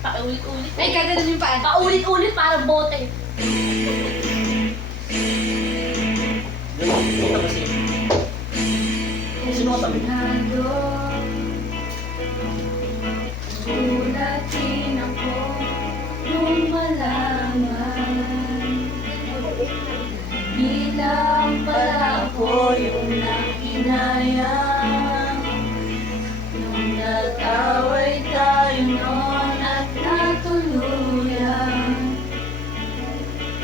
Paulit-ulit. Ay, ganda yung paan. Paulit-ulit parang bote. Kita ba siya? Sino ka tabi? Sulatin ako nung malaman bilang pala ako yung nakinayang nung nag-away tayo noon at natuluyan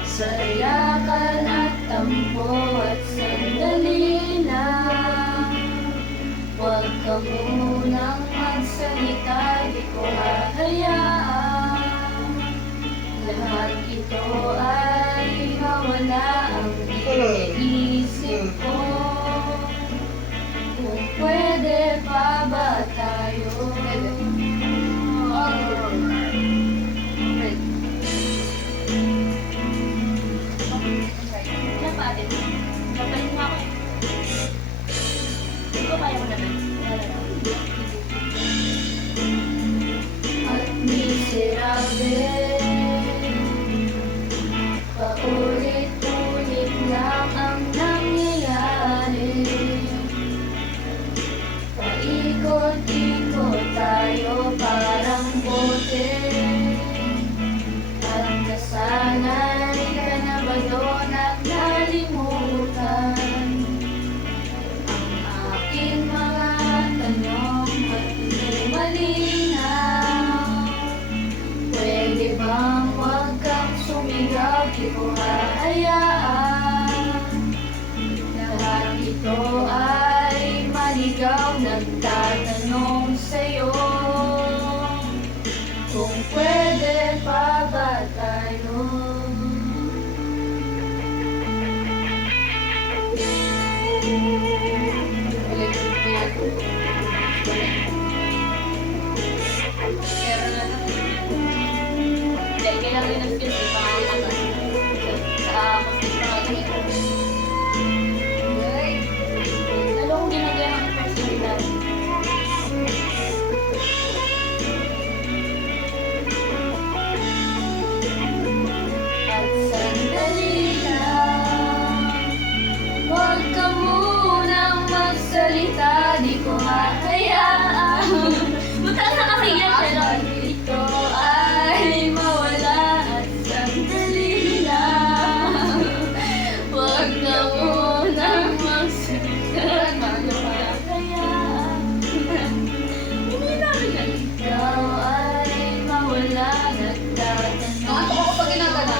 sa yakan at tampo at sandali lang. Huwag ka munang magsalita, di ko hahayaan. Lahat ito ay mawala ang iniisip ko. Kung pwede pa ba tayo? Yan pa atin. Magaling mo ako. Hindi ko kaya mo naman. At miserable, paulit-ulit lang ang nangyayari. Paikot-ikot tayo parang bote. At nasanay ka na ba doon at nalimutan ang aking mga tanong at hindi malinaw? Pwede bang huwag kang sumigaw, di ko hahayaan. Lahat ito ay maligaw, nagtatanong sa'yo. Kung pwede pa ba tayo? Hindi, kailangan rin ng skills. Di pa nga lang. Sa pagkakas pa lalo kong ginagawa ng personalidad. At sandali lang, huwag ka munang magsalita, di ko hahayaan. Buta na kasi yan, pero Ito ay mawala at sandali lang. Huwag ka munang magsalita, di ko hahayaan. hindi namin yan. Ikaw ay mawala, nagtatanong. Ako pag ginagana.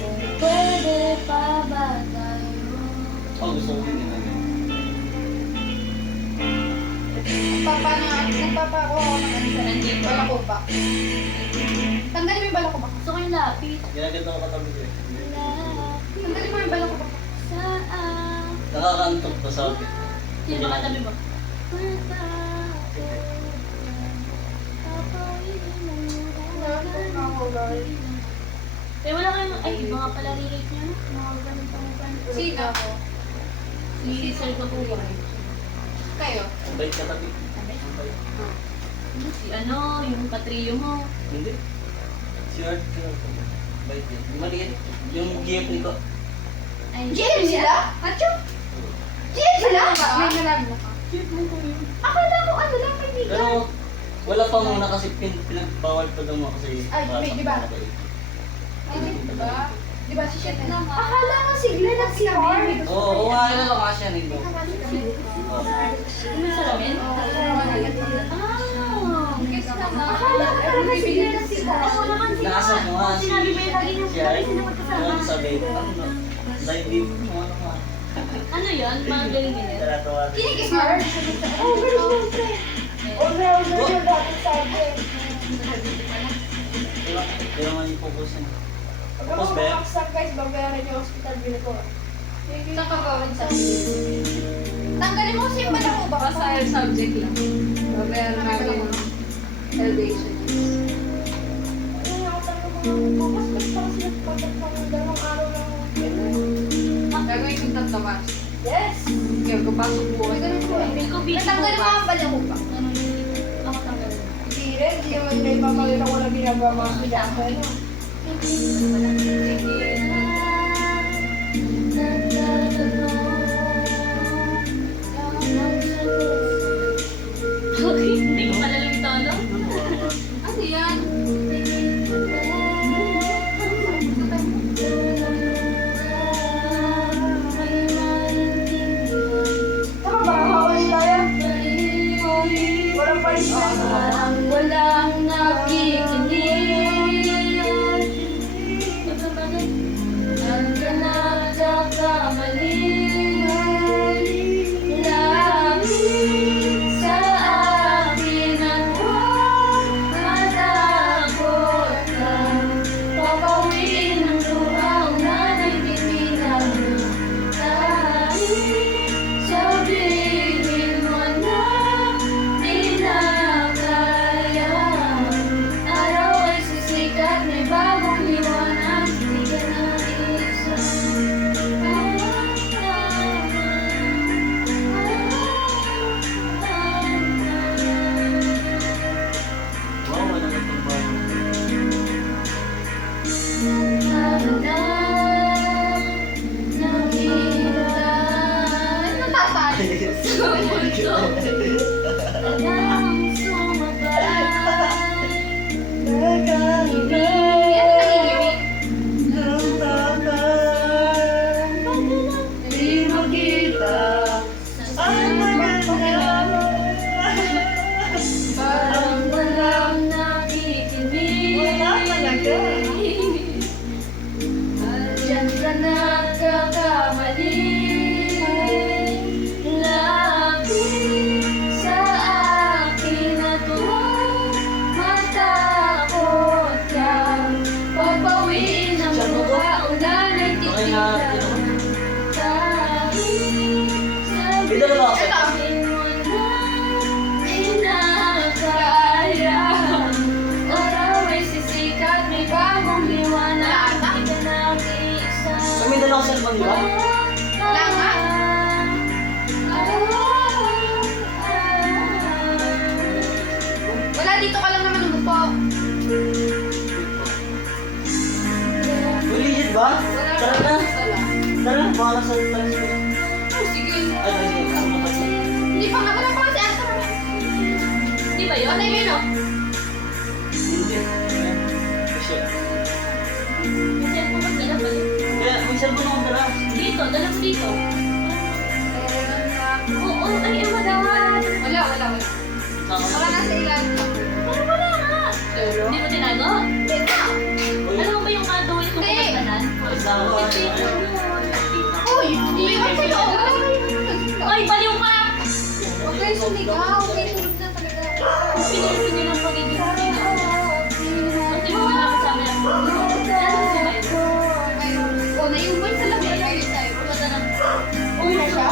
Kung pwede pa ba tayo? Oh, gusto ko din yan. Nagpapa ako ng ano sa Nandito. balakuba. Tanggalin mo yung balakuba. Gusto ko yung lapis. Ginaganda ko katabi ko eh. Tanggalin mo yung balakuba. Saan? Nakakantok ba sabi? Sino ba katabi mo? Eh, wala kayong, ay, mga pala relate niya. Mga ganun pang Sino? Si Sir ko po ba? Kayo. Ang bait katabi. Ang bait. Si ano, yung patrilyo mo. Hindi. Si Art. Bait yan. Yung maliit. Yung GF nito. Ay, GM sila? Atyo? GM sila? May nalag mo ka. Akala ko ano lang, kaibigan. Pero wala pa muna kasi pinagbawal pa daw mo kasi. Ay, may di ba? mabait. Ay, diba? Diba si Chef na? Akala ko si Glenn at si Mark. Oo, kilala ko nga siya nito. may salamin? Ah, akala ko talaga si Glenn at si Mark. Oo naman, sino Nasa mo nga si sinabi ba yung lagi niyo siya. lagi sila magkasama? Ano sabi? Ano? Live mo ano nga. Ano yun? Mga galing ganyan? Taratawa. Kinikis mo? Oh, girl, yung dati sabi. Pero nga yung focus niya. Pag Focus ba yan? makakasang guys, babayaran yung hospital bill ko. Saan ka gawin sa Tanggalin mo kasi yung balakuba. Basta yung subject lang. Babayaran natin yung elevation. Ayun, ako talaga bukas basta kasi nagpapag ng dalawang araw lang. Gagawin yung tatamas. Yes! Kaya kapasok po. May ganun po eh. Feel ko busy Natanggalin mo bukas. ang balakuba. Ako tanggalin. Hindi rin, hindi naman hindi papakita ko lang ginagawa ko dyan. Hindi ko pala lang ito, ano? Ano yan? Tama ba? Hawali tayo? Walang palis na. Parang walang nakikinig. Nandiyan na nagkakamali. Langit sa akin at huwag matakot ka. Papawiin ang luhaw na nagtitinag. Kahit sabihin mo na di na kaya. Araw ay sisikat, may bagong liwanag. Di ka na isa. Wow, wala na itong bago. Di makita ang maganda. Parang walang nakikinig. Wala talaga. Diyan ka nagkakamali. Lapit sa akin at huwag matakot ka. Papawiin ang mukha, ulan ay Okay na, titigan. Kahit Bidala ba ako? sabihin mo na di na kaya. Araw ay sisikat, may bagong liwanag. Di ka nag-iisa. Kami dala ko cellphone, di ba? Wala nga. Wala, dito ka lang naman umupo. Legit ba? Wala Tara na. Wala. Tara, baka sa talis ko. Oh, sige. Ay, sige. Ako mapatid. Hindi pa nga, wala pa kasi asa naman. Di ba yun? Ano yun, oh? Hindi. Kasi, May cellphone ka dala ba yun? kaya may cellphone akong dala. Dito, dala mo dito. Oo, ay, ewan na. Wala, wala, wala. Baka nasa ilalim lang. Parang wala nga. Pero, Hindi mo tinago? Alam mo ba yung mga duwi kong Hindi. pagkasanan? Alis na ako. Uy, iiwan sa'yo. Wala kayo. Ay, baliw ka! Huwag kayo sumigaw. Huwag kayo sumigaw na talaga. Pinilisin niyo ng pagiging sino. Kasi mo wala ka sabi lang. Lalo si Mayro. O, naiuman sa lamay. Ayun sa'yo. Basta lang. uwi na siya.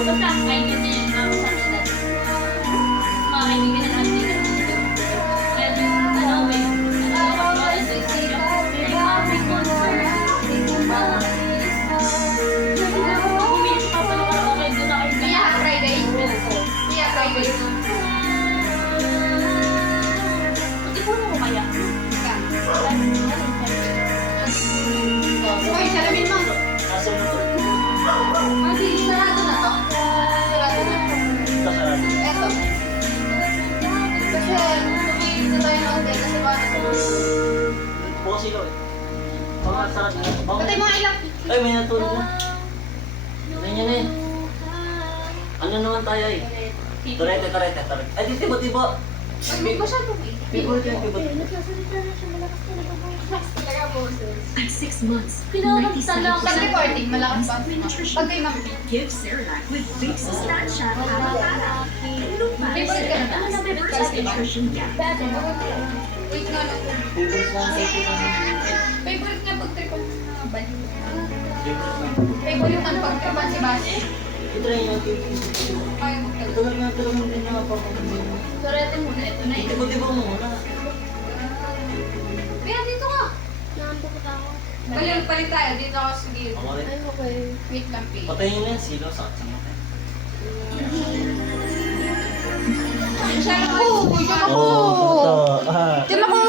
Basta, kaibigan niya yun. Mga kasama na dati. Mga kaibigan na natin dito. Kaya yung, ano, may, may public concert. Bumilis pa pala para okay doon na kayo. Mia, Friday. Mia, Friday. Mag-ipunan mo kaya? Uy, salamin mo. Nasa motor. Mali, sarado na to. Sarado na. Kasarado. Eto. Kasi, tumingin na tayo ng hotel kasi baka Bukas ilaw eh. Baka sarap na. Baka- patay mga ilang. Ay, may natulog na. Ganyan na eh. Ano naman tayo eh? Torete. Ay, di tibo. Huwag masyadong eh. Tibo. Talaga boses. At 6 months, Pinakasal lang Pag 97% recording, malakas pa. Pag kay ma'am. Give Cerelac with big sustansya para lupa. Favorite ka na ba? Ano na versus nutrition gap. Wait nga lang. Favorite na Favorite nga pag-tripan sa baliw. Favorite na. Favorite ang pag-tripan si Basi. I-try nyo. Kaya magtagal. Talagang din na papakabili mo. Torete muna. Ito na yun. Tibo mo muna. Kaya dito ka. Palit tayo. Dito ako sa gilid. Ako rin. Wait lang, Pay. Patayin nyo na yan. Silaw sa mata. Siya na po. Siya na po. Oo.